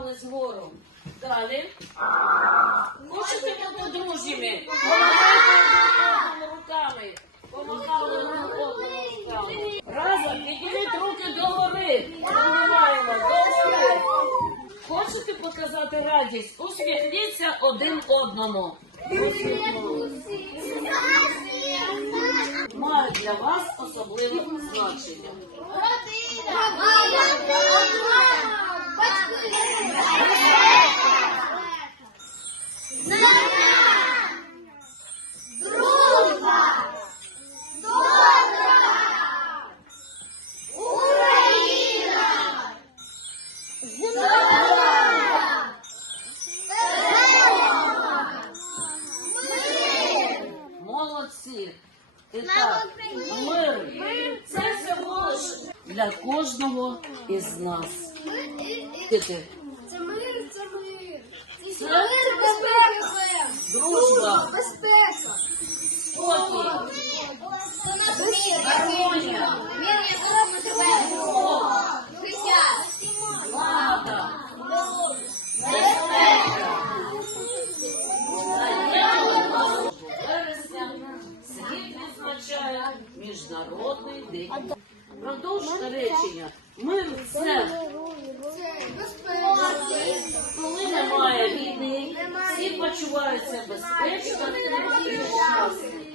Палець вгору. Далі. Хочете бути друзями? Помагайте руками. Помагали одному руками. Разом підніміть руки догори. Піднімаємо догори. Хочете показати радість? Усміхніться один одному. Усміхнулись. Має для вас особливе значення. Молодці. І так, мир. Це всього лиш для кожного із нас. Діти, Це мир, це мир. Це мир, безпека. дружба, Безпека. Міжнародний день. Продовжте речення. Мир це коли немає війни, всі почуваються безпечно і щасливо.